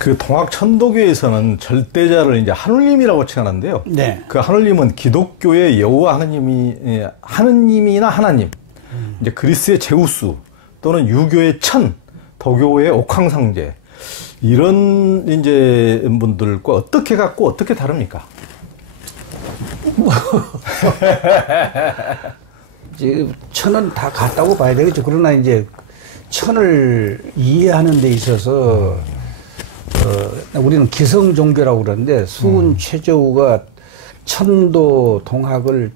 그 통학천도교에서는 절대자를 이제 하느님이라고 칭하는데요. 네. 그 하느님은 기독교의 여호와 하느님이나 하나님, 이제 그리스의 제우스 또는 유교의 천, 도교의 옥황상제 이런 이제 분들과 어떻게 같고 어떻게 다릅니까? 천은 다 같다고 봐야 되겠죠. 그러나 이제 천을 이해하는 데 있어서 우리는 기성 종교라고 그러는데 수은 최저우가 천도 동학을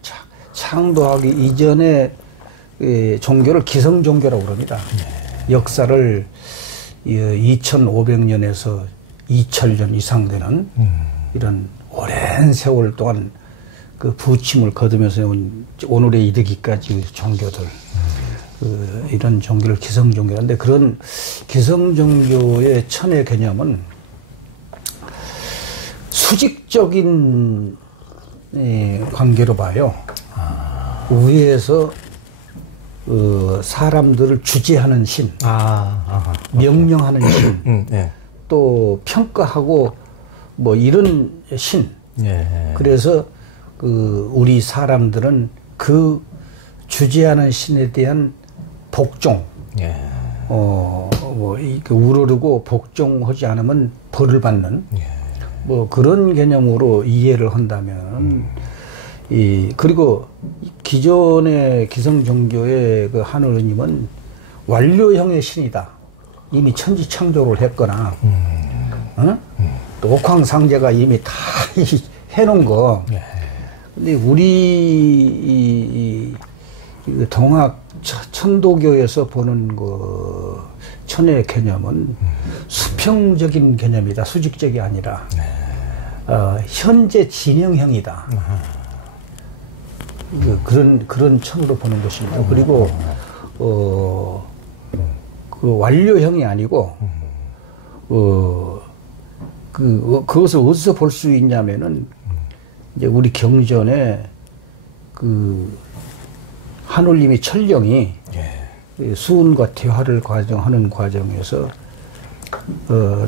창도하기 이전에 종교를 기성 종교라고 그럽니다. 역사를 2500년에서 2000년 이상 되는 이런 오랜 세월 동안 그 부침을 거두면서 온 오늘에 이르기까지 종교들 이런 종교를 기성 종교인데 그런 기성 종교의 천의 개념은 수직적인 관계로 봐요. 위에서 사람들을 주재하는 신, 명령하는 신, 네. 또 평가하고 뭐 이런 신. 예. 그래서 우리 사람들은 그 주재하는 신에 대한 복종, 예. 우러르고 복종하지 않으면 벌을 받는, 예. 뭐 그런 개념으로 이해를 한다면, 그리고 기존의 기성 종교의 그 하느님은 완료형의 신이다. 이미 천지 창조를 했거나, 또 옥황상제가 이미 다 해놓은 거. 예. 근데 우리 동학 천도교에서 보는 그 천의 개념은 수평적인 개념이다. 수직적이 아니라 현재 진영형이다. 그런 천으로 보는 것입니다. 그리고 그 완료형이 아니고 그것을 어디서 볼 수 있냐면은 이제 우리 경전에 그 하느님이 천령이 예. 수은과 대화를 하는 과정에서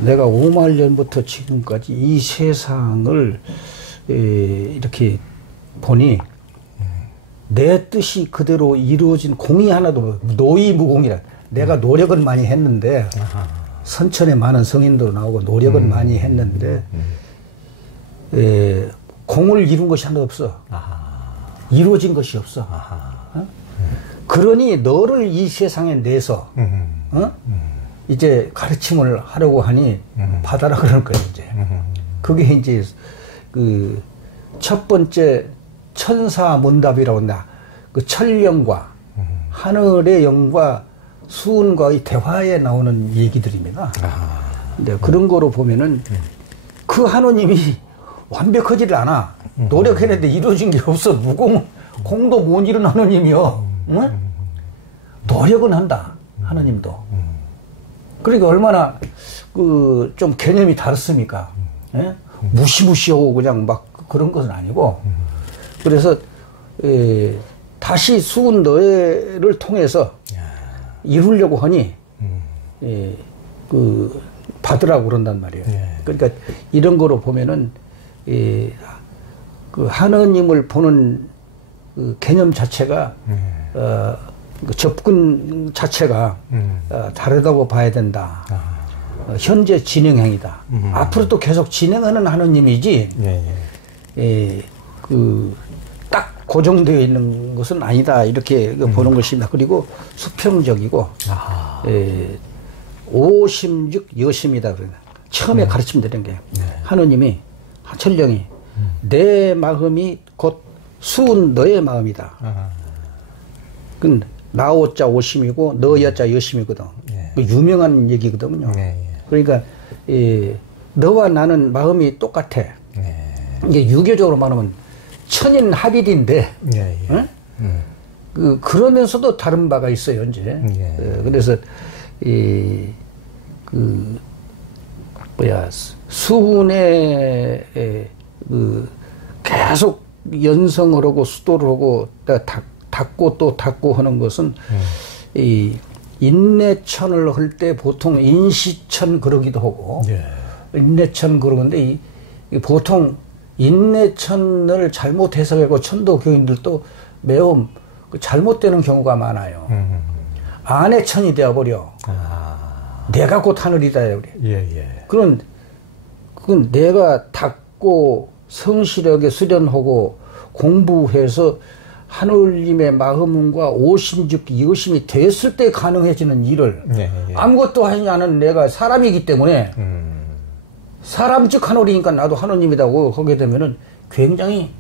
내가 5만 년부터 지금까지 이 세상을 이렇게 보니 내 뜻이 그대로 이루어진 공이 하나도 노이무공이라 내가 노력은 많이 했는데 선천에 많은 성인도 나오고 노력은 많이 했는데 공을 이룬 것이 하나도 없어. 이루어진 것이 없어. 그러니 너를 이 세상에 내서 이제 가르침을 하려고 하니 받아라 그럴 거예요. 이제 그게 이제 그 첫 번째 천사문답이라고 한다. 그 천령과 하늘의 영과 수은과의 대화에 나오는 얘기들입니다. 근데 그런 거로 보면은 그 하느님이 완벽하지를 않아. 노력했는데 이루어진 게 없어. 공도 못 이룬 하느님이요. 응? 노력은 한다. 하느님도. 그러니까 얼마나 좀 개념이 다릅니까? 예? 무시무시하고 그냥 막 그런 것은 아니고. 그래서 다시 수은 너를 통해서 이루려고 하니 받으라고 그런단 말이에요. 그러니까 이런 거로 보면은 그 하느님을 보는 그 개념 자체가 그 접근 자체가 다르다고 봐야 된다. 현재 진행형이다. 앞으로 또 계속 진행하는 하느님이지. 딱 고정되어 있는 것은 아니다. 이렇게 보는 것입니다. 그리고 수평적이고 오심즉 여심이다. 처음에 가르치면 되는 게 하느님이 천령이 내 마음이 곧 수은 너의 마음이다. 그건 나오자 오심이고 너여자 여심이거든. 유명한 얘기거든요. 그러니까 너와 나는 마음이 똑같아. 이게 유교적으로 말하면 천인 합일인데 그러면서도 다른 바가 있어요. 이제 그래서 수훈에 계속 연성을 하고 수도를 하고 닦고 또 닦고 하는 것은 인내천을 할 때 보통 인시천 그러기도 하고 인내천 그러는데 이 보통 인내천을 잘못 해석하고 천도 교인들도 매우 잘못되는 경우가 많아요. 안해천이 되어버려. 내가 곧 하늘이다. 그건 내가 닦고 성실하게 수련하고 공부해서 하늘님의 마음과 오심즉 여심이 됐을 때 가능해지는 일을 아무것도 하지 않은 내가 사람이기 때문에 사람즉 하늘이니까 나도 하느님이라고 하게 되면은 굉장히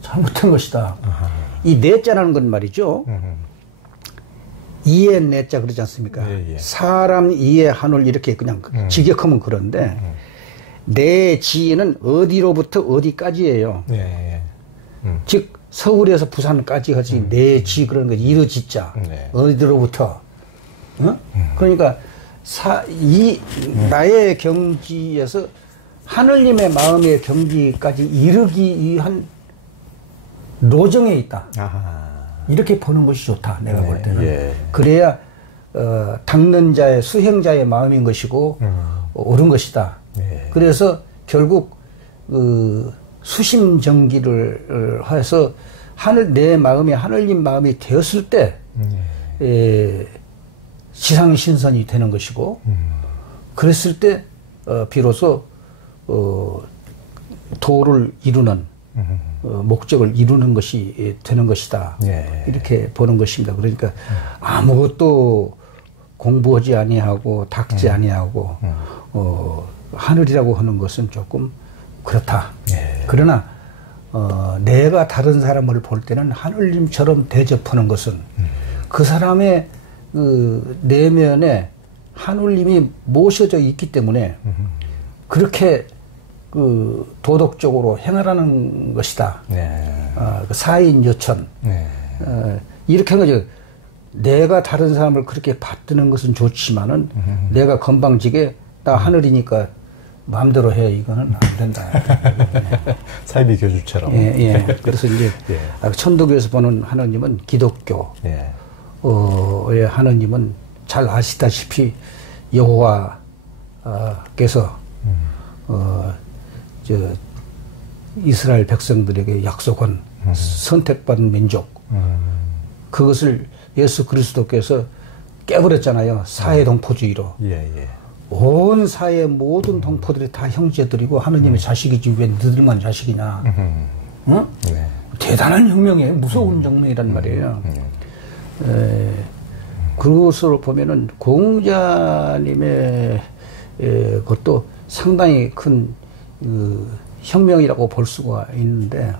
잘못한 것이다. 이 내자라는 건 말이죠. 이해 내자 그러지 않습니까? 사람 이해 하늘 이렇게 그냥 직역하면 그런데 내 지는 어디로부터 어디까지예요. 즉 서울에서 부산까지 하지 내 지 그런 거 이르지자 어디로부터 그러니까 나의 경지에서 하늘님의 마음의 경지까지 이르기 위한 노정에 있다. 이렇게 보는 것이 좋다. 내가 볼 때는. 그래야 닦는 자의 수행자의 마음인 것이고 옳은 것이다. 그래서 결국 수심정기를 해서 내 마음이 하늘님 마음이 되었을 때 지상신선이 되는 것이고 그랬을 때 비로소 도를 이루는 목적을 이루는 것이 되는 것이다. 이렇게 보는 것입니다. 그러니까 아무것도 공부하지 아니하고 닦지 아니하고 하늘이라고 하는 것은 조금 그렇다. 그러나 내가 다른 사람을 볼 때는 하늘님처럼 대접하는 것은 그 사람의 그 내면에 하늘님이 모셔져 있기 때문에 그렇게 그 도덕적으로 행하라는 것이다. 그 사인 여천. 이렇게 한 거죠. 내가 다른 사람을 그렇게 받드는 것은 좋지만은 내가 건방지게 나 하늘이니까 마음대로 해. 이거는 안 된다. 사이비 교주처럼. 그래서 이제 천도교에서 보는 하느님은 기독교. 의 하느님은 잘 아시다시피 여호와께서 이스라엘 백성들에게 약속한 선택받은 민족 그것을 예수 그리스도께서 깨버렸잖아요. 사회동포주의로. 온 사회의 모든 동포들이 다 형제들이고 하느님의 자식이지 왜 너희들만 자식이냐. 대단한 혁명이에요. 무서운 혁명이란 말이에요. 그것을 보면은 공자님의 것도 상당히 큰 혁명이라고 볼 수가 있는데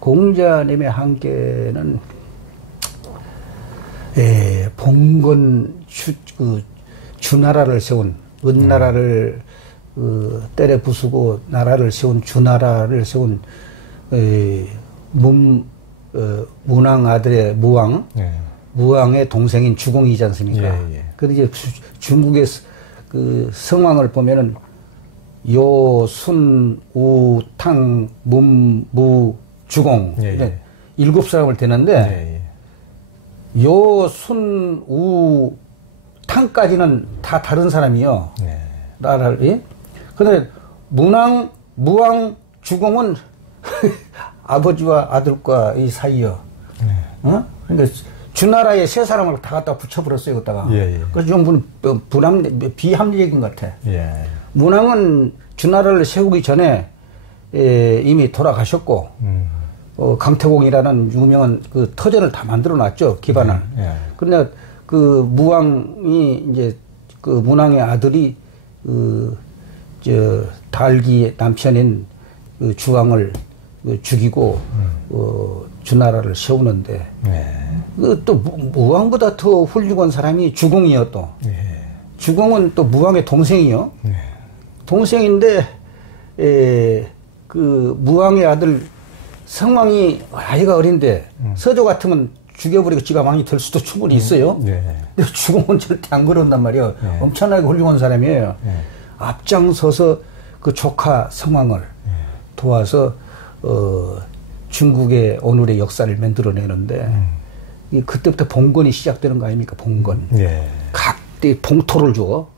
공자님의 한계는 봉건 주나라를 세운 은나라를 때려 부수고 나라를 세운 주나라를 세운 문왕 아들의 무왕 무왕의 동생인 주공이지 않습니까? 그런데 이제 중국의 그 성왕을 보면은 요, 순, 우, 탕, 문, 무, 주공. 7사람을 되는데, 요, 순, 우, 탕까지는 다 다른 사람이요. 나라를, 근데 문왕, 무왕, 주공은 아버지와 아들과 이 사이요. 그러니까 주나라에 3사람을 다 갖다 붙여버렸어요, 여기다가. 그래서 좀 비합리적인 것 같아. 문왕은 주나라를 세우기 전에 이미 돌아가셨고 강태공이라는 유명한 그 터전을 다 만들어 놨죠, 기반을. 그런데 그 무왕이 이제 그 문왕의 아들이 달기의 남편인 그 주왕을 죽이고 주나라를 세우는데 또 무왕보다 더 훌륭한 사람이 주공이요. 또 주공은 또 무왕의 동생이요. 동생인데 그 무왕의 아들 성왕이 아이가 어린데 서조 같으면 죽여버리고 지가 왕이 될 수도 충분히 있어요. 근데 주공은 절대 안 그런단 말이에요. 엄청나게 훌륭한 사람이에요. 앞장서서 그 조카 성왕을 도와서 중국의 오늘의 역사를 만들어내는데 그때부터 봉건이 시작되는 거 아닙니까? 봉건. 각대 봉토를 줘.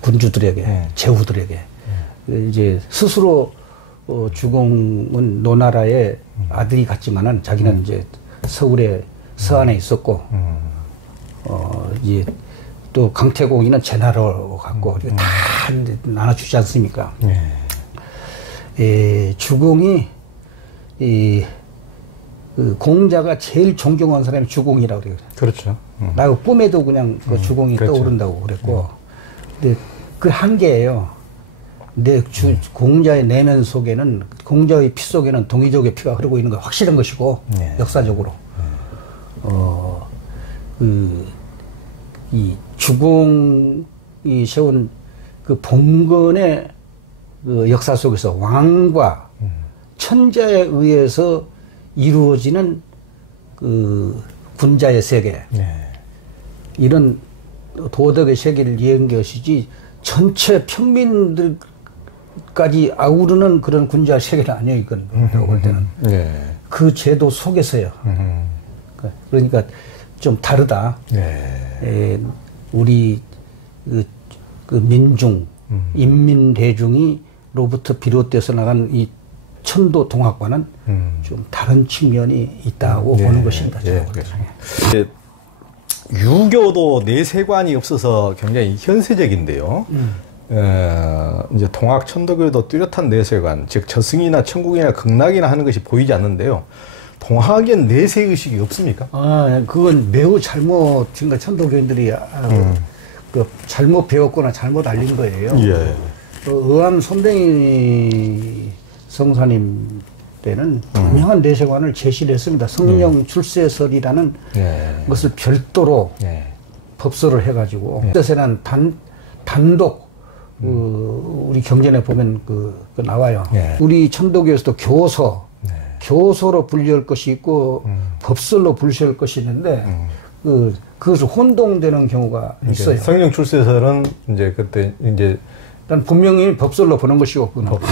군주들에게, 제후들에게. 이제 스스로 주공은 노나라의 아들이 같지만은 자기는 이제 서울에 서안에 있었고, 이제 또 강태공이는 제나라로 갔고, 다 나눠주지 않습니까? 주공이, 그 공자가 제일 존경한 사람이 주공이라고 그래요. 그렇죠. 나 꿈에도 그냥 그 주공이 그렇죠. 떠오른다고 그랬고, 근데 그 한계예요. 근데 공자의 내면 속에는, 공자의 피 속에는 동이족의 피가 흐르고 있는 거 확실한 것이고, 역사적으로. 이 주공이 세운 그 봉건의 그 역사 속에서 왕과 천자에 의해서 이루어지는 그 군자의 세계, 이런 도덕의 세계를 이해한 것이지 전체 평민들까지 아우르는 그런 군자 세계는 아니에요. 이건 내가 볼 때는 그 제도 속에서요. 그러니까 좀 다르다. 우리 그 민중, 인민 대중이로부터 비롯돼서 나간 이 천도 동학과는 좀 다른 측면이 있다고 보는 것입니다. 유교도 내세관이 없어서 굉장히 현세적인데요. 이제 동학 천도교도 뚜렷한 내세관, 즉 저승이나 천국이나 극락이나 하는 것이 보이지 않는데요. 동학엔 내세 의식이 없습니까? 그건 매우 잘못, 지금 천도교인들이 그 잘못 배웠거나 잘못 알린 거예요. 의암 손댕이 성사님 때는 분명한 내세관을 제시를 했습니다. 성령 출세설이라는 것을 별도로 법서를 해가지고, 뜻에는 단독, 우리 경전에 보면 그 나와요. 우리 천도교에서도 교서로 분류할 것이 있고, 법설로 분류할 것이 있는데, 그것을 혼동되는 경우가 있어요. 성령 출세설은 이제 그때 이제 난 분명히 법설로 보는 것이고, 법설.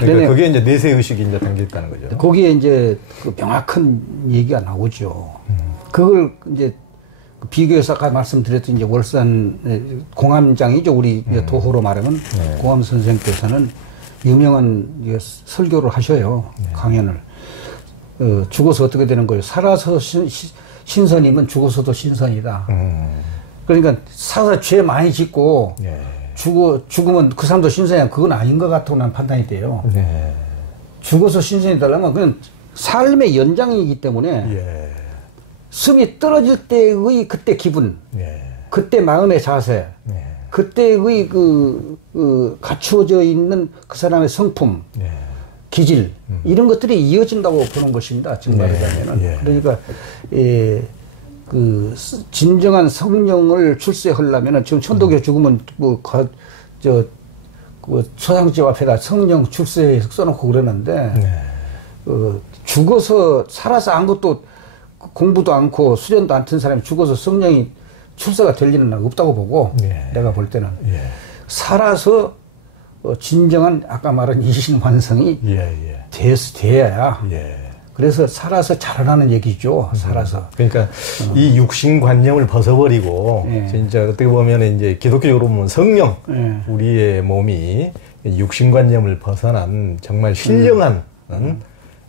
그러니까 그게 이제 내세 의식이 이제 담겨 있다는 거죠. 거기에 이제 그 명확한 얘기가 나오죠. 그걸 이제 비교해서 아까 말씀드렸던 이제 월산 공암장이죠. 우리 도호로 말하면 공암 선생께서는 유명한 설교를 하셔요. 강연을. 죽어서 어떻게 되는 거예요? 살아서 신선이면 죽어서도 신선이다. 그러니까 살아서 죄 많이 짓고 죽으면 그 사람도 신선이야. 그건 아닌 것 같다고 난 판단이 돼요. 죽어서 신선이 되려면 그건 삶의 연장이기 때문에 숨이 떨어질 때의 그때 기분, 그때 마음의 자세, 그때의 갖추어져 있는 그 사람의 성품, 기질, 이런 것들이 이어진다고 보는 것입니다. 지금 말하자면은. 그러니까, 그, 진정한 성령을 출세하려면은 지금 천도교 죽으면 소상집 앞에다 성령 출세 써놓고 그러는데, 죽어서 살아서 아무것도 공부도 않고 수련도 안 튼 사람이 죽어서 성령이 출세가 될 일은 없다고 보고, 내가 볼 때는. 살아서 진정한 아까 말한 이신환성이 돼야. 그래서 살아서 자라라는 얘기죠. 살아서. 그러니까 이 육신관념을 벗어버리고 진짜 어떻게 보면 이제 기독교적으로 보면 성령, 우리의 몸이 육신관념을 벗어난 정말 신령한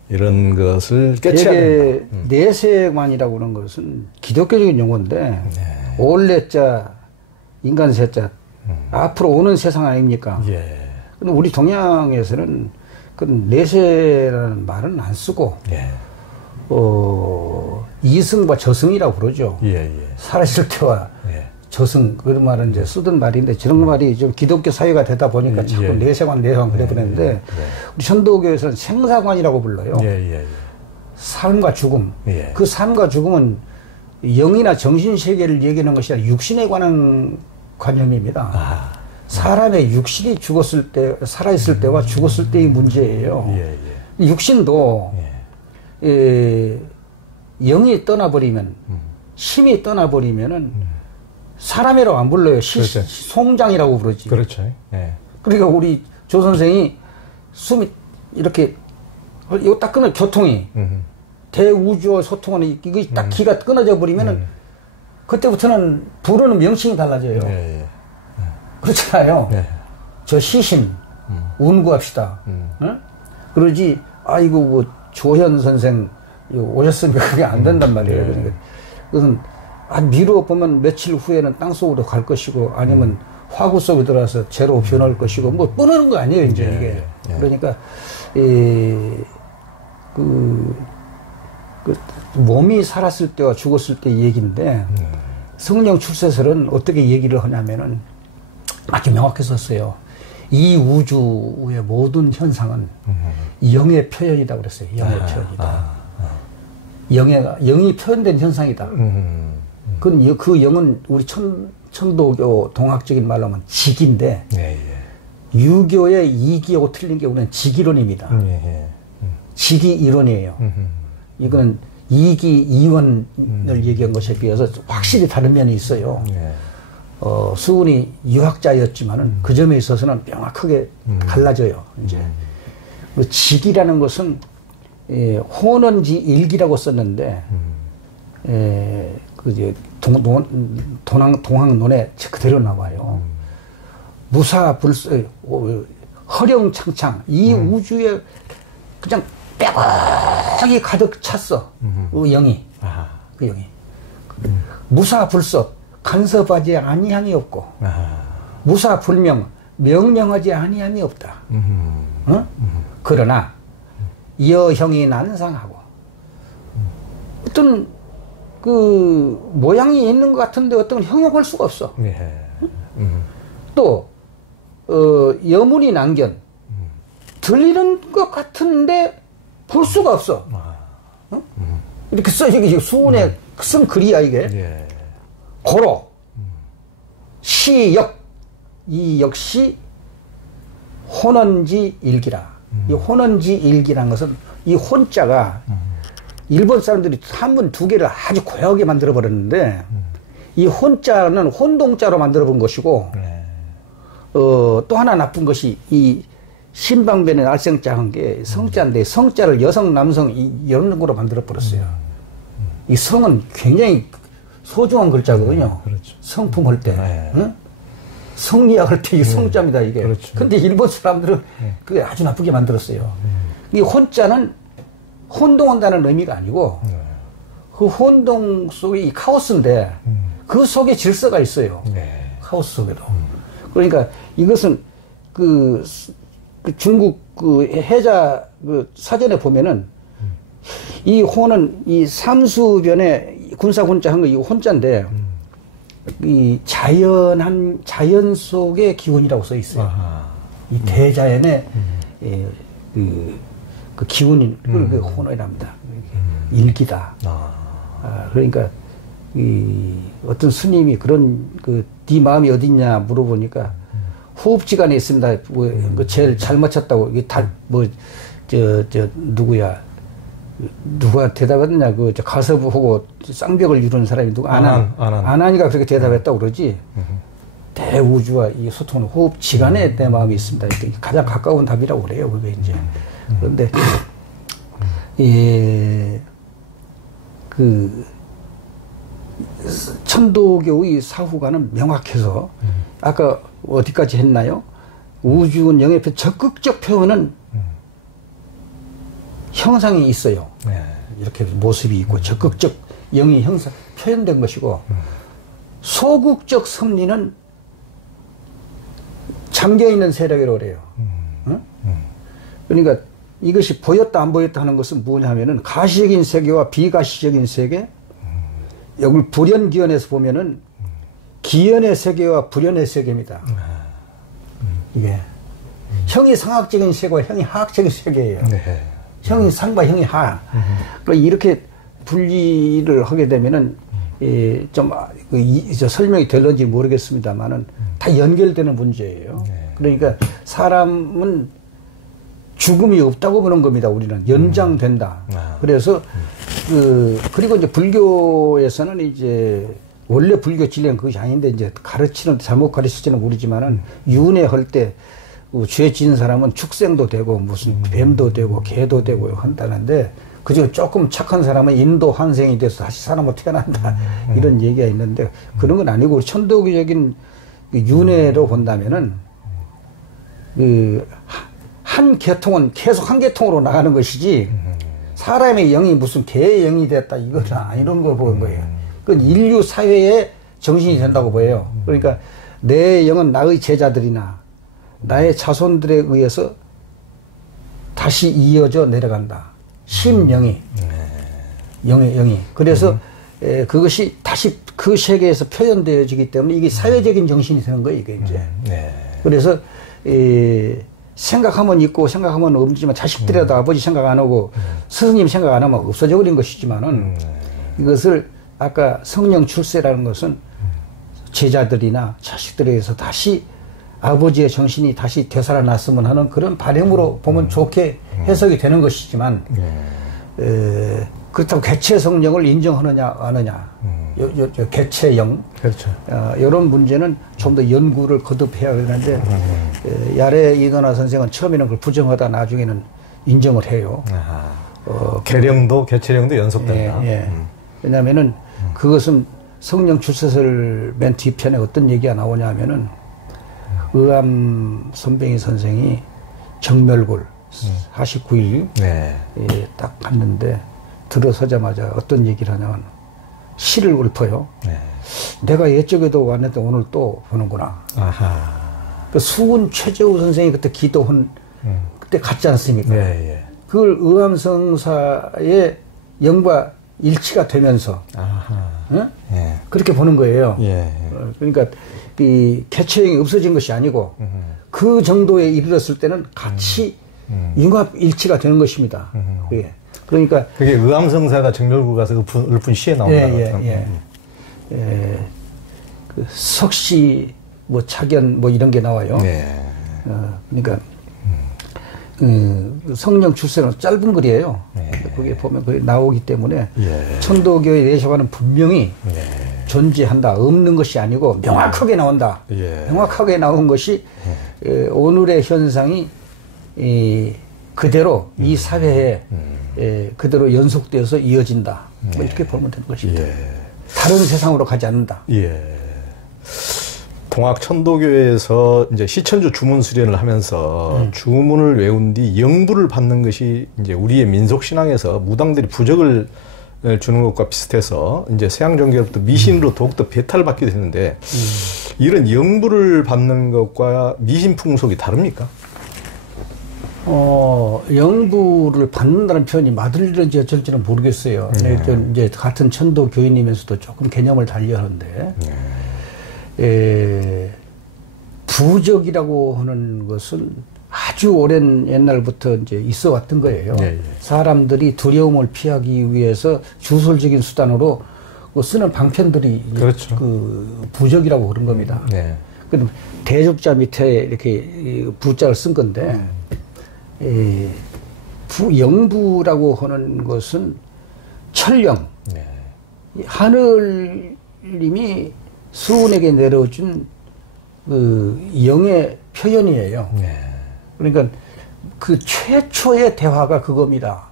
이런 것을 깨쳐야 된다. 내세관이라고 하는 것은 기독교적인 용어인데 올레자, 인간세자, 앞으로 오는 세상 아닙니까? 근데 우리 동양에서는 그 내세라는 말은 안 쓰고 이승과 저승이라고 그러죠. 살아있을 때와 저승, 그런 말은 이제 쓰던 말인데 저런 말이 좀 기독교 사회가 되다 보니까 자꾸 내세관 그래 버렸는데 우리 천도교에서는 생사관이라고 불러요. 삶과 죽음. 그 삶과 죽음은 영이나 정신 세계를 얘기하는 것이 아니라 육신에 관한 관념입니다. 사람의 육신이 죽었을 때, 살아있을 때와 죽었을 때의 문제예요. 육신도 영이 떠나버리면, 힘이 떠나버리면은 사람이라고 안 불러요. 그렇죠. 송장이라고 부르지. 그렇죠. 그러니까 우리 조 선생이 숨이 이렇게 이거 딱 끊어 교통이 대우주와 소통하는 이거 딱 기가 끊어져 버리면은 그때부터는 부르는 명칭이 달라져요. 그렇잖아요. 네. 저 시신 운구합시다. 응? 그러지 아이고 뭐 조현 선생 오셨으니까 그게 안 된단 말이에요. 네. 그러니까 그것은 미루어 보면 며칠 후에는 땅속으로 갈 것이고 아니면 화구 속에 들어가서 재로 변할 것이고 뭐 뻔하는 거 아니에요 이제 네. 이게. 네. 그러니까 그 몸이 살았을 때와 죽었을 때 얘기인데 성령 출세설은 어떻게 얘기를 하냐면은 아주 명확히 썼어요. 이 우주의 모든 현상은 영의 표현이다 그랬어요. 영의 표현이다. 영이 표현된 현상이다. 그 영은 우리 천도교 동학적인 말로 하면 직인데 유교의 이기하고 틀린 게 우리는 직이론입니다. 직이 이론이에요. 이거는 이기 이원을 얘기한 것에 비해서 확실히 다른 면이 있어요. 수훈이 유학자였지만은 그 점에 있어서는 명확하게 갈라져요. 이제 직이라는 것은 혼원지 일기라고 썼는데 동학론에 그대로 나와요. 무사불서 허령창창 이 우주에 그냥 빼곡하게 가득 찼어. 그 영이. 그 영이. 무사불서 간섭하지 아니함이 없고 무사불명 명령하지 아니함이 없다. 어? 그러나 여형이 난상하고 어떤 그 모양이 있는 것 같은데 어떤 건 형용할 수가 없어. 또 여문이 난견 들리는 것 같은데 볼 수가 없어. 어? 이렇게 써 이게 수훈의 쓴 글이야 이게. 고로 시역 이 역시 혼언지 일기라. 이 혼언지 일기라는 것은 이 혼자가 일본 사람들이 한문 두 개를 아주 고약하게 만들어 버렸는데 이 혼자는 혼동자로 만들어 본 것이고 또 하나 나쁜 것이 이 신방변의 날생자 한 게 성자인데 성자를 여성 남성 이런 거로 만들어 버렸어요. 이 성은 굉장히 소중한 글자거든요. 그렇죠. 성품 할 때. 응? 성리학할 때 이 성자입니다, 이게. 그렇죠. 근데 일본 사람들은 그게 아주 나쁘게 만들었어요. 이 혼자는 혼동한다는 의미가 아니고 그 혼동 속에 이 카오스인데 그 속에 질서가 있어요. 카오스 속에도. 그러니까 이것은 그 중국 그 해자 그 사전에 보면은 이 호는 이 삼수변에 군사군자 한 거 이 혼자인데 이 자연 속의 기운이라고 써 있어요. 이 대자연의 그 기운이 그 호노이랍니다. 일기다. 그러니까 이 어떤 스님이 그런 네 마음이 어딨냐 물어보니까 호흡지간에 있습니다. 뭐 제일 잘 맞췄다고 이게 누가 대답했냐 가서부하고 쌍벽을 이루는 사람이 누가 안하니가 그렇게 대답했다고 그러지. 대우주와 이 소통은 호흡지간에 내 마음이 있습니다. 이게 가장 가까운 답이라고 그래요. 그게 이제. 그런데 그 천도교의 사후가는 명확해서 아까 어디까지 했나요? 우주는 영의 적극적 표현은 형상이 있어요. 이렇게 모습이 있고 적극적 영이 형상 표현된 것이고 소극적 섭리는 잠겨있는 세력이라고 그래요. 응? 그러니까 이것이 보였다 안 보였다 하는 것은 뭐냐면은 가시적인 세계와 비가시적인 세계 여기 불연기연에서 보면은 기연의 세계와 불연의 세계입니다. 이게 형이 상학적인 세계와 형이 하학적인 세계예요. 형이 상과 형이 하. 그러니까 이렇게 분리를 하게 되면은 좀 설명이 될런지 모르겠습니다만은 다 연결되는 문제예요. 그러니까 사람은 죽음이 없다고 보는 겁니다. 우리는 연장된다. 그래서 그리고 이제 불교에서는 이제 원래 불교 진리는 그것이 아닌데 이제 가르치는 잘못 가르칠지는 모르지만은 윤회할 때 죄 지은 사람은 축생도 되고 무슨 뱀도 되고 개도 되고 한다는데 그중 조금 착한 사람은 인도 환생이 돼서 다시 사람으로 태어난다 이런 얘기가 있는데 그런 건 아니고 우리 천도교적인 윤회로 본다면은 그 한 계통은 계속 한 계통으로 나가는 것이지 사람의 영이 무슨 개의 영이 됐다 이건 이런 걸 보는 거예요. 그건 인류 사회의 정신이 된다고 보여요. 그러니까 내 영은 나의 제자들이나 나의 자손들에 의해서 다시 이어져 내려간다. 심영이 영이 그래서 그것이 다시 그 세계에서 표현되어지기 때문에 이게 사회적인 정신이 되는 거예요. 이게 이제 그래서 생각하면 있고 생각하면 없지만 자식들이라도 아버지 생각 안 하고 스승님 생각 안 하면 없어져 버린 것이지만은 이것을 아까 성령 출세라는 것은 제자들이나 자식들에 의해서 다시 아버지의 정신이 다시 되살아났으면 하는 그런 바람으로 보면 좋게 해석이 되는 것이지만 그렇다고 개체 성령을 인정하느냐 안 하느냐 개체영 그렇죠. 이런 문제는 좀 더 연구를 거듭해야 되는데 야레 이도나 선생은 처음에는 그걸 부정하다 나중에는 인정을 해요. 개령도 개체령도 연속된다. 왜냐하면은 그것은 성령 출세설 맨 뒤편에 어떤 얘기가 나오냐 하면은 의암 선뱅이 선생이 정멸골 49일 딱 갔는데 들어서자마자 어떤 얘기를 하냐면 시를 읊어요. 내가 옛적에도 왔는데 오늘 또 보는구나. 그 수훈 최재우 선생이 그때 기도한 그때 갔지 않습니까? 그걸 의암성사의 영과 일치가 되면서 그렇게 보는 거예요. 그러니까 이 개체형이 없어진 것이 아니고 그 정도에 이르렀을 때는 같이 융합 일치가 되는 것입니다. 그러니까 그게 의암성사가 정멸구 가서 읊은 시에 나온다. 그 석시 뭐 차견 뭐 이런 게 나와요. 그러니까 성령 출세는 짧은 글이에요. 거기에 보면 그게 나오기 때문에 천도교의 내셔가는 분명히 존재한다. 없는 것이 아니고 명확하게 나온다. 명확하게 나온 것이 오늘의 현상이 그대로 이 사회에 그대로 연속되어서 이어진다. 뭐 이렇게 보면 되는 것입니다. 다른 세상으로 가지 않는다. 동학 천도교에서 이제 시천주 주문 수련을 하면서 주문을 외운 뒤 영부를 받는 것이 이제 우리의 민속 신앙에서 무당들이 부적을 주는 것과 비슷해서 이제 서양 종교로부터 미신으로 더욱더 배탈을 받게 되는데 이런 영부를 받는 것과 미신 풍속이 다릅니까? 영부를 받는다는 표현이 맞을지 어쩔지는 모르겠어요. 이제 같은 천도 교인이면서도 조금 개념을 달리하는데, 부적이라고 하는 것은 아주 오랜 옛날부터 이제 있어 왔던 거예요. 사람들이 두려움을 피하기 위해서 주술적인 수단으로 쓰는 방편들이 그렇죠. 그 부적이라고 그런 겁니다. 그럼 대족자 밑에 이렇게 부자를 쓴 건데, 영부라고 하는 것은 천령, 하늘님이 수운에게 내려준 그 영의 표현이에요. 그러니까 그 최초의 대화가 그겁니다.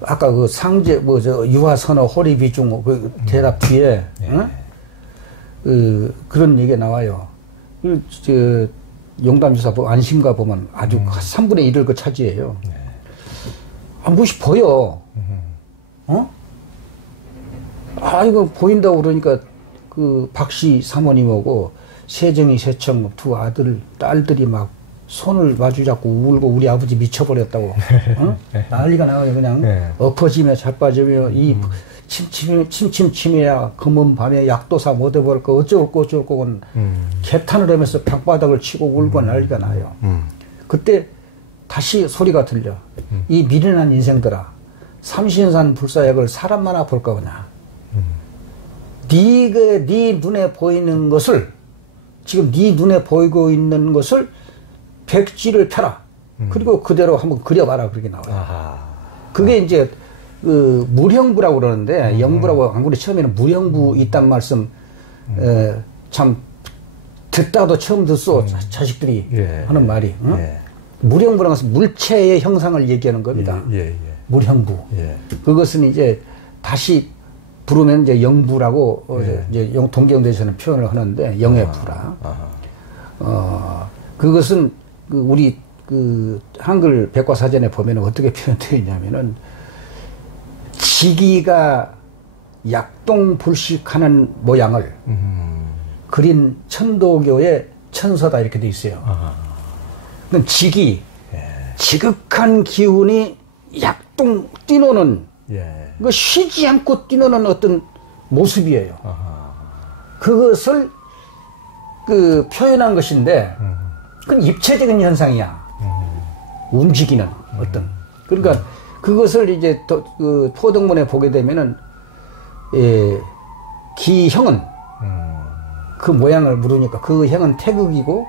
아까 그 상제 유화선어 호리비중 그 대답 뒤에 그런 얘기가 나와요. 용담주사 안심가 보면 아주 3분의 1을 그 차지해요. 무엇이 보여. 이거 보인다고 그러니까 그 박씨 사모님하고 세정이 세청 두 딸들이 막 손을 마주 잡고 울고 우리 아버지 미쳐버렸다고. 난리가 나요. 그냥 엎어지며 자빠지며 이 침침침이야 검은 밤에 약도사 못 해볼 거 어쩌고 개탄을 하면서 방바닥을 치고 울고 난리가 나요. 그때 다시 소리가 들려. 이 미련한 인생들아, 삼신산 불사약을 사람만 볼 거구나. 네 눈에 보이는 것을 지금 네 눈에 보이고 있는 것을 백지를 펴라. 그리고 그대로 한번 그려봐라. 그렇게 나와요. 그게 이제 그 무령부라고 그러는데 영부라고 안 그래 처음에는 무령부 있단 말씀 참 듣다도 처음 듣소 자식들이 하는 말이 무령부라는 것은 물체의 형상을 얘기하는 겁니다. 무령부 그것은 이제 다시 부르면 이제 영부라고 이제 동경대에서는 표현을 하는데 영해부라. 그것은 우리 그 한글 백과사전에 보면 어떻게 표현되어 있냐면은 지기가 약동불식하는 모양을 그린 천도교의 천서다 이렇게 돼 있어요. 그러니까 지기, 지극한 기운이 약동 뛰노는 그 쉬지 않고 뛰노는 어떤 모습이에요. 그것을 그 표현한 것인데 그건 입체적인 현상이야. 움직이는 어떤. 그러니까 그것을 이제 그 토덕문에 보게 되면은 기형은 그 모양을 물으니까 그 형은 태극이고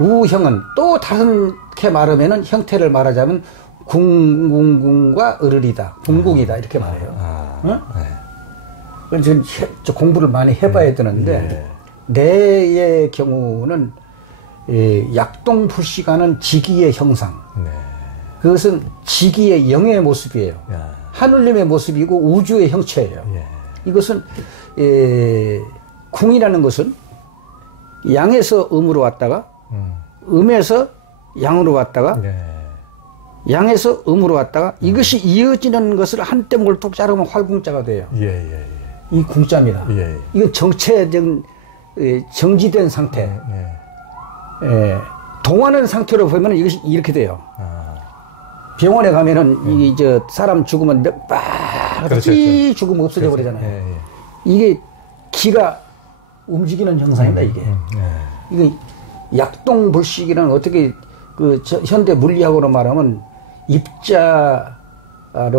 우형은 또 다른게 말하면은 형태를 말하자면 궁궁궁과 으르리다, 궁궁이다 이렇게 말해요. 응? 그래서 저 공부를 많이 해봐야 되는데 내의 경우는 약동불식하는 지기의 형상. 그것은 지기의 영의 모습이에요. 하늘님의 모습이고 우주의 형체예요. 이것은 궁이라는 것은 양에서 음으로 왔다가 음에서 양으로 왔다가 양에서 음으로 왔다가 이것이 이어지는 것을 한때 몰뚝 자르면 활궁자가 돼요. 이 궁자입니다. 이건 정체적 정지된 상태. 동하는 상태로 보면 이것이 이렇게 돼요. 병원에 가면은 이 저 사람 죽으면 빡 죽으면 없어져 버리잖아요. 이게 기가 움직이는 형상이다 이게. 이게 약동불식이라는 어떻게 그 현대 물리학으로 말하면 입자로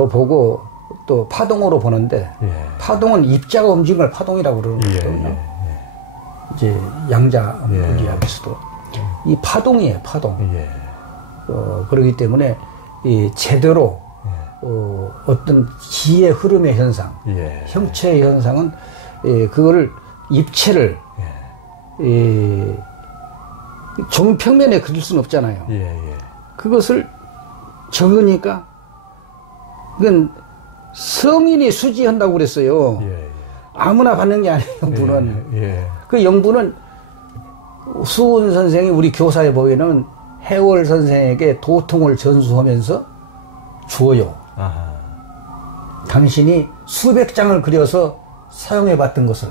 보고 또 파동으로 보는데 파동은 입자가 움직이는 걸 파동이라고 그러는 거거든요. 이제 양자 물리학에서도 이 파동이에요, 파동. 그렇기 때문에 이 제대로 어떤 기의 흐름의 현상, 형체의 현상은 그거를 입체를 정평면에 그릴 수는 없잖아요. 그것을 적으니까 그건 성인이 수지한다고 그랬어요. 아무나 받는 게 아니에요, 영부는. 그 영부는 수은 선생이 우리 교사에 보이는 해월 선생에게 도통을 전수하면서 주어요. 당신이 수백 장을 그려서 사용해 봤던 것을.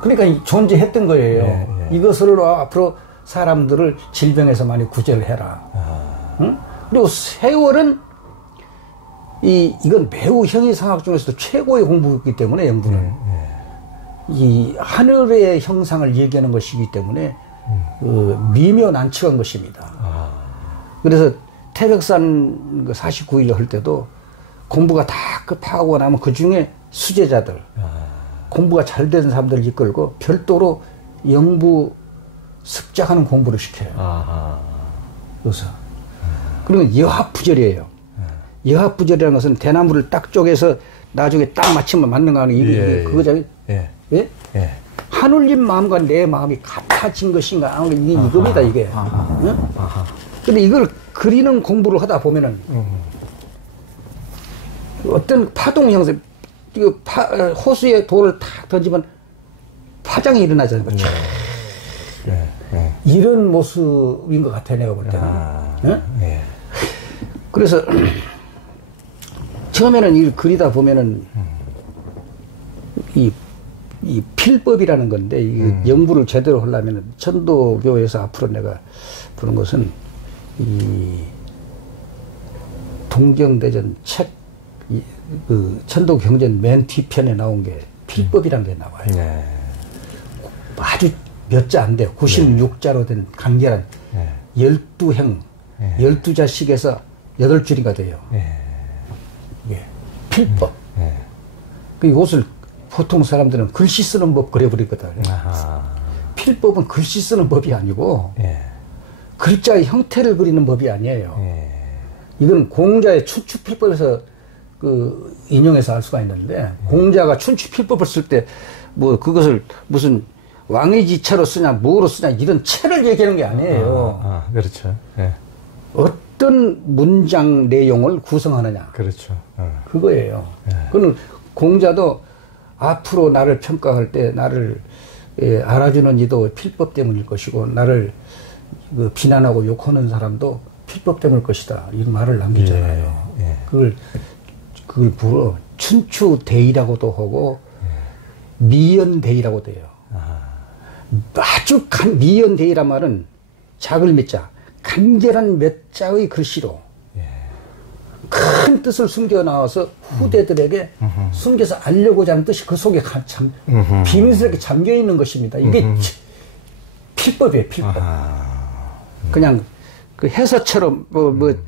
그러니까 존재했던 거예요. 이것으로 앞으로 사람들을 질병에서 많이 구제를 해라. 응? 그리고 세월은 이건 매우 형이상학 중에서도 최고의 공부이기 때문에 영부는 이 하늘의 형상을 얘기하는 것이기 때문에 미묘난측한 것입니다. 그래서 태백산 49일을 할 때도 공부가 다 급하고 나면 그 중에 수제자들 공부가 잘 된 사람들을 이끌고 별도로 영부 습작하는 공부를 시켜요. 그래서 그러면 여합부절이에요. 여합부절이라는 것은 대나무를 딱 쪼개서 나중에 딱 맞추면 맞는 거 아니에요. 이게 그거잖아요. 하늘님 마음과 내 마음이 같아진 것인가? 이게 이겁니다, 이게. 응? 근데 이걸 그리는 공부를 하다 보면은 어떤 파동 형상, 호수에 돌을 탁 던지면 파장이 일어나잖아요. 이런 모습인 것 같아요, 내가 볼 때는. 응? 그래서 처음에는 이걸 그리다 보면은 이 필법이라는 건데, 이 영부를 제대로 하려면 천도교에서 앞으로 내가 부른 것은 이 동경대전 책, 그 천도경전 맨 뒤편에 나온 게 필법이라는 게 나와요. 아주 몇 자 안 돼요. 96자로 된 간결한 12행, 12자씩에서 8줄이가 돼요. 예. 필법. 이것을 보통 사람들은 글씨 쓰는 법 그려버리거든. 필법은 글씨 쓰는 법이 아니고 글자의 형태를 그리는 법이 아니에요. 이건 공자의 춘추필법에서 그 인용해서 알 수가 있는데, 공자가 춘추필법을 쓸 때 뭐 그것을 무슨 왕의지체로 쓰냐 뭐로 쓰냐 이런 체를 얘기하는 게 아니에요. 그렇죠. 어떤 문장 내용을 구성하느냐. 그렇죠. 그거예요. 그건 공자도 앞으로 나를 평가할 때 나를 알아주는 이도 필법 때문일 것이고 나를 그 비난하고 욕하는 사람도 필법 때문일 것이다. 이런 말을 남기잖아요. 예. 그걸 불어 춘추대의라고도 하고 미연대의라고도 해요. 아주 미연대의란 말은 작을 몇자, 간절한 몇 자의 글씨로 큰 뜻을 숨겨 나와서 후대들에게 숨겨서 알려고자 하는 뜻이 그 속에 참 비밀스럽게 잠겨 있는 것입니다. 이게 필법이에요, 필법. 그냥 그 해서처럼 그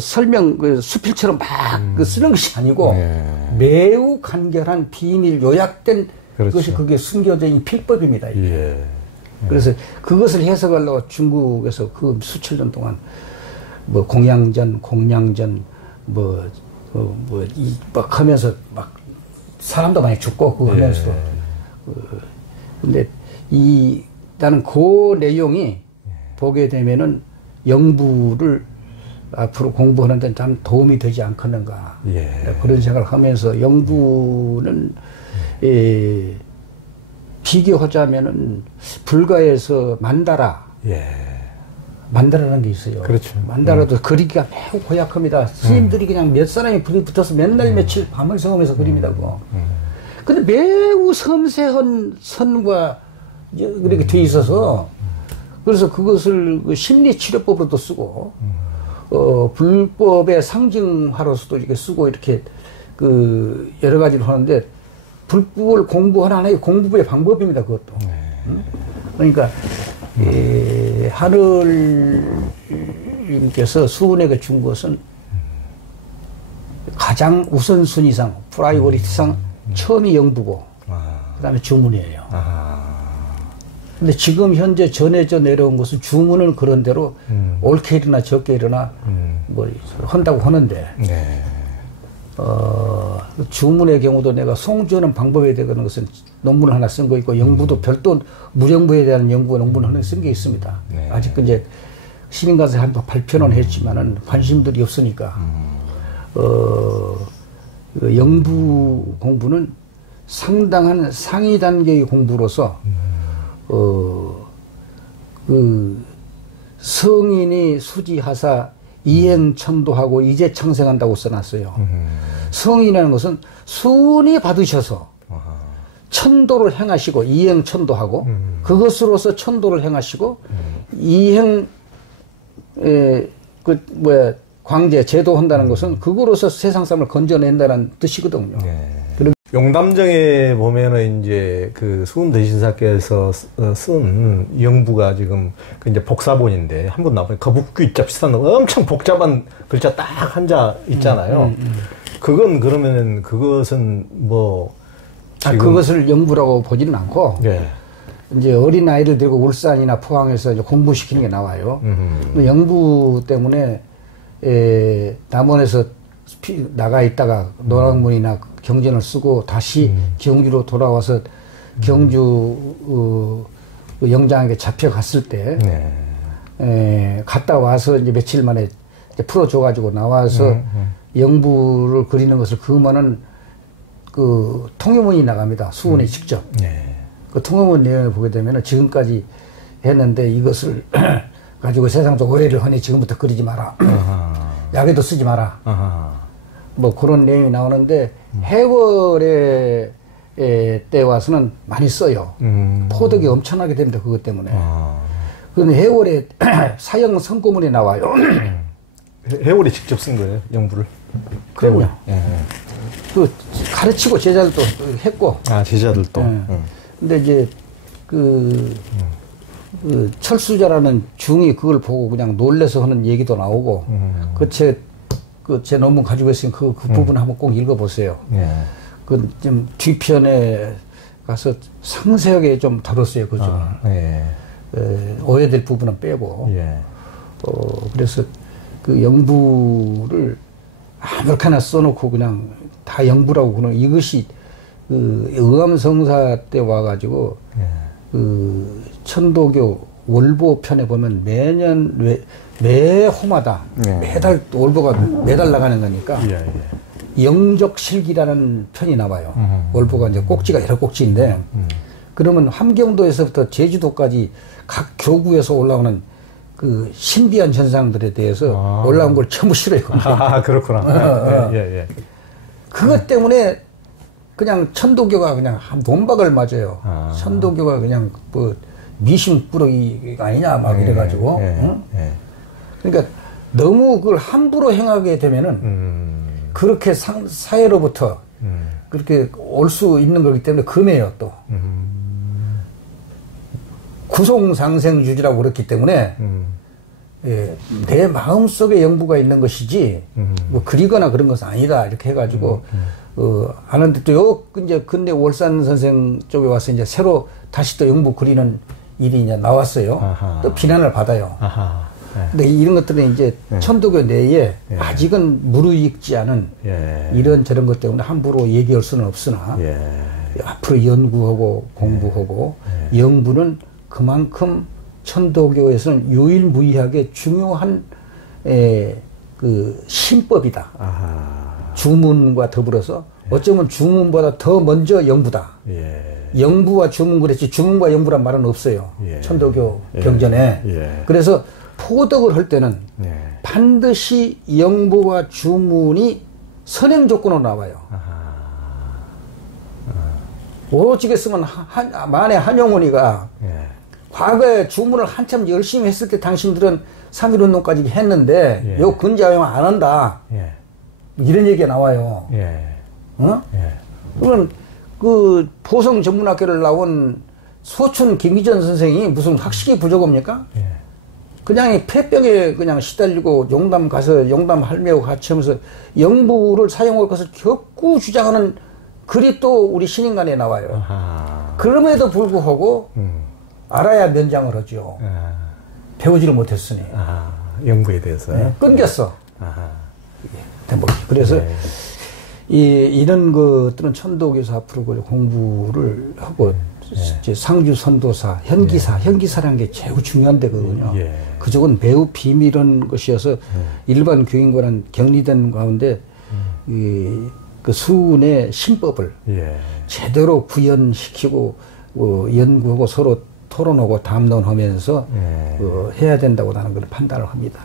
설명 그 수필처럼 막 쓰는 것이 아니고 매우 간결한 비밀 요약된 그렇죠. 것이 그게 숨겨져 있는 필법입니다. 그래서 그것을 해석하려고 중국에서 그 수천 년 동안 뭐 공양전, 막 하면서 막 사람도 많이 죽고 그거 하면서도 근데 나는 그 내용이 보게 되면은 영부를 앞으로 공부하는 데는 참 도움이 되지 않겠는가 그런 생각을 하면서 영부는 비교하자면은 불가에서 만다라는 게 있어요. 그렇죠. 만다라도 그리기가 매우 고약합니다. 스님들이 그냥 몇 사람이 붙어서 맨날 며칠 밤을 새우면서 그립니다고. 근데 매우 섬세한 선과 이렇게 돼 있어서 그래서 그것을 그 심리치료법으로도 쓰고 불법의 상징화로서도 이렇게 쓰고 이렇게 그 여러 가지를 하는데 불법을 공부하는 하나의 공부의 방법입니다. 그것도. 그러니까 하늘님께서 수은에게 준 것은 가장 우선순위상 프라이오리티상 처음이 영부고 그 다음에 주문이에요. 근데 지금 현재 전해져 내려온 것은 주문은 그런 대로 옳게 일어나 적게 일어나 뭐 한다고 하는데 주문의 경우도 내가 송주하는 방법에 대한 것은 논문을 하나 쓴 거 있고 영부도 별도 무정부에 대한 논문을 하나 쓴 게 있습니다. 아직 이제 시민가서 한번 발표는 했지만은 관심들이 없으니까 영부 공부는 상당한 상위 단계의 공부로서 그 성인이 수지하사 이행천도하고 이제 창생한다고 써놨어요. 성인이라는 것은 수은이 받으셔서 천도를 행하시고 이행천도하고 그것으로서 천도를 행하시고 이행 광제 제도한다는 것은 그거로서 세상 사람을 건져낸다는 뜻이거든요. 용담정에 보면은 이제 그 수은 대신사께서 쓴 영부가 지금 그 이제 복사본인데 한번 나보니 거북귀자 비슷한 엄청 복잡한 글자 딱 한자 있잖아요. 그건 그것은 뭐 그것을 영부라고 보지는 않고 이제 어린 아이를 들고 울산이나 포항에서 이제 공부시키는 게 나와요. 영부 때문에 남원에서 나가 있다가 노랑문이나 경전을 쓰고 다시 경주로 돌아와서 경주 영장에게 잡혀갔을 때 갔다 와서 이제 며칠 만에 이제 풀어줘가지고 나와서 영부를 그리는 것을 그으면은 그 통요문이 나갑니다. 수은에 직접. 그 통요문 내용을 보게 되면은 지금까지 했는데 이것을 가지고 세상적 오해를 하니 지금부터 그리지 마라. 약에도 쓰지 마라. 뭐 그런 내용이 나오는데 해월에 때 와서는 많이 써요. 포덕이 엄청나게 됩니다. 그것 때문에. 그런데 해월에 사형 선고문이 나와요. 해월이 직접 쓴 거예요, 영부를? 그럼요. 그 가르치고 제자들도 했고. 제자들도. 근데 이제 그 철수자라는 중이 그걸 보고 그냥 놀래서 하는 얘기도 나오고 제 논문 가지고 있으니까 그 부분 한번 꼭 읽어보세요. 그 좀 뒤편에 가서 상세하게 좀 다뤘어요, 그 점을. 오해될 부분은 빼고. 그래서 그 영부를 아무렇게나 써놓고 그냥 다 영부라고 그러는 이것이 그 의암성사 때 와가지고 그 천도교 월보편에 보면 매 호마다 매달 월보가 매달 나가는 거니까 영적실기라는 편이 나와요. 월보가 이제 꼭지가 여러 꼭지인데, 그러면 함경도에서부터 제주도까지 각 교구에서 올라오는 그 신비한 현상들에 대해서 올라온 걸 전부 실어요. 그렇구나. 예. 그것 때문에 그냥 천도교가 그냥 한 논박을 맞아요. 천도교가 그냥 뭐 미신꾸러기가 아니냐 막 이래가지고. 그러니까 너무 그걸 함부로 행하게 되면은 그렇게 사회로부터 그렇게 올 수 있는 거기 때문에 금해요 또. 구송상생유지라고 그랬기 때문에 예, 내 마음속에 영부가 있는 것이지 뭐 그리거나 그런 것은 아니다 이렇게 해가지고 하는데 또 이제 근데 월산 선생 쪽에 와서 이제 새로 다시 또 영부 그리는 일이 이제 나왔어요. 또 비난을 받아요. 근데 이런 것들은 이제 천도교 내에 아직은 무르익지 않은 이런 저런 것 때문에 함부로 얘기할 수는 없으나 앞으로 연구하고 공부하고 영부는 그만큼 천도교에서는 유일무이하게 중요한 그 신법이다. 주문과 더불어서 어쩌면 주문보다 더 먼저 영부다. 영부와 주문 그랬지 주문과 영부란 말은 없어요. 천도교 경전에. 그래서 포덕을 할 때는 반드시 영부와 주문이 선행 조건으로 나와요. 오직에 쓰면 만에 한영훈이가 과거에 주문을 한참 열심히 했을 때 당신들은 3.1운동까지 했는데 요 근자용 안 한다. 이런 얘기가 나와요. 그러면 그 보성 전문학교를 나온 소춘 김기전 선생이 무슨 학식이 부족합니까? 그냥 이 폐병에 그냥 시달리고 용담 가서 용담 할매하고 같이 하면서 영부를 사용할 것을 격구 주장하는 글이 또 우리 신인간에 나와요. 그럼에도 불구하고 알아야 면장을 하죠. 배우지를 못했으니. 영부에 대해서. 끊겼어. 그래서 이런 것들은 천도교에서 앞으로 공부를 하고 이제 상주 선도사, 현기사라는 게 제일 중요한 데거든요. 그쪽은 매우 비밀한 것이어서 일반 교인과는 격리된 가운데 그 수운의 신법을 제대로 구현시키고 연구하고 서로 토론하고 담론하면서 해야 된다고 나는 그런 판단을 합니다.